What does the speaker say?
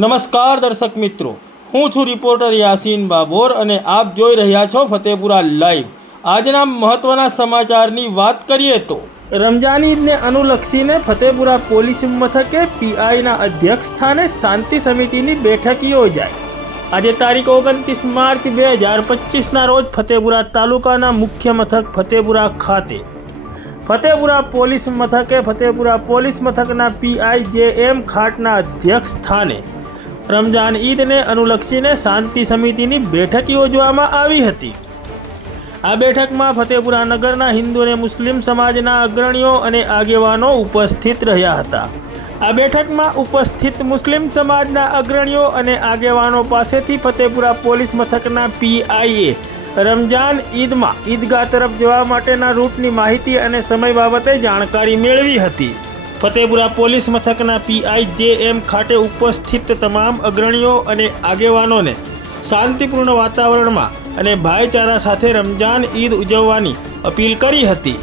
નમસ્કાર દર્શક મિત્રો. હું છું રિપોર્ટર યાસીન બાબોર અને આપ જોઈ રહ્યા છો ફતેપુરા લાઈવ. આજના મહત્વના સમાચારની વાત કરીએ તો, રમજાન ઈદને અનુલક્ષીને ફતેપુરા પોલીસ મથકે પીઆઈના અધ્યક્ષ સ્થાને શાંતિ સમિતિની બેઠક યોજાઈ. આજે તારીખ ઓગણત્રીસ માર્ચ બે હજાર પચીસના રોજ ફતેપુરા તાલુકાના મુખ્ય મથક ફતેપુરા ખાતે. ફતેપુરા પોલીસ મથકે ફતેપુરા પોલીસ મથકના પીઆઈ જે એમ ખાટના અધ્યક્ષ સ્થાને રમજાન ઈદને અનુલક્ષીને શાંતિ સમિતિની બેઠક યોજવામાં આવી હતી. આ બેઠકમાં ફતેપુરા નગરના હિન્દુ અને મુસ્લિમ સમાજના અગ્રણીઓ અને આગેવાનો ઉપસ્થિત રહ્યા હતા. આ બેઠકમાં ઉપસ્થિત મુસ્લિમ સમાજના અગ્રણીઓ અને આગેવાનો પાસેથી ફતેપુરા પોલીસ મથકના પીઆઈએ રમજાન ઈદમાં ઈદગાહ તરફ જવા માટેના રૂટની માહિતી અને સમય બાબતે જાણકારી મેળવી હતી. ફતેપુરા પોલીસ મથકના પીઆઈ જે એમ ખાતે ઉપસ્થિત તમામ અગ્રણીઓ અને આગેવાનોને શાંતિપૂર્ણ વાતાવરણમાં અને ભાઈચારા સાથે રમજાન ઈદ ઉજવવાની અપીલ કરી હતી.